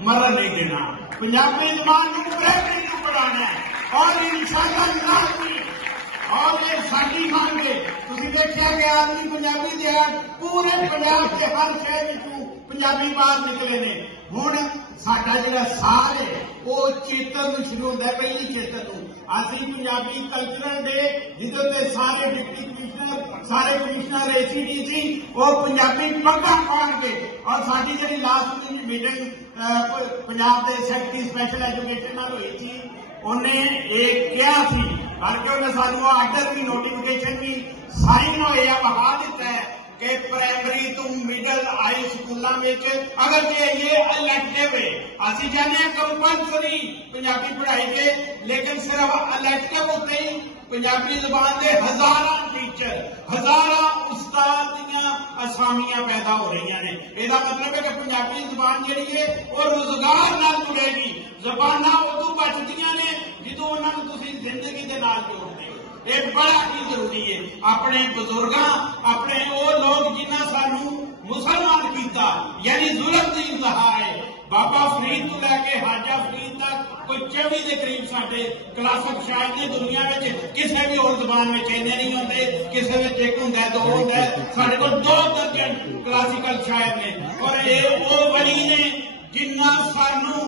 मरन नहीं देना। पंजाबी जबान को नहीं बढ़ाना है और इंशाअल्लाह और ये साडी मांग है। तुसीं देखिया कि आदमी पंजाबी दे पूरे पंजाब के हर शहर पंजाबी बाहर निकले ने। हुण साडा जिहड़ा साल है वो चेतन नूं शुरू होंदा है, पहली चेतन नूं। असीं पंजाबी कल्चरल डे जिहदे ते सारे डिप्टी कमिश्नर सारे कमिश्नर ACDC वो पंजाबी पग्गां पाउणगे और साडी जिहड़ी लास्ट मीटिंग पंजाब के सैकटरी स्पैशल एजुकेशन नाल होई सी उन्हें एक कहा सी बल्कि उन्हें सानू आर्डर भी नोटिफिकेशन भी साइन होए बहा दिता है कि प्राइमरी टू मिडल हाई स्कूलों में अगर ये इलैक्टिव है असी चाहते हैं कंपलसरी पंजाबी पढ़ाई के, लेकिन सिर्फ इलैक्टिव होते ही पंजाबी जबान के हजारा टीचर हजारा उस्ताद असामियां पैदा हो रही ने। इसका मतलब है कि पंजाबी जबान जी है वो रोजगार नाल जुड़ेगी। जबाना उदू बचदियां ने जो उन्होंने जिंदगी के नाल जोड़ते। ये बड़ा ही जरूरी है। अपने बुजुर्गों अपने वो लोग जिन्हें सानू मुसलमान किया यानी जुल्म की इंतहा है। बाबा फरीद तो लैके हाजा फरीद तक कोई 24 के करीब साडे क्लासिक शायर ने दुनिया में किसी भी और जबान में इन्ने नहीं होंगे, किसी में एक होंगे दो होंगे, साडे को 2 दर्जन क्लासिकल शायर ने और ये वो वली ने जिन्ना सानू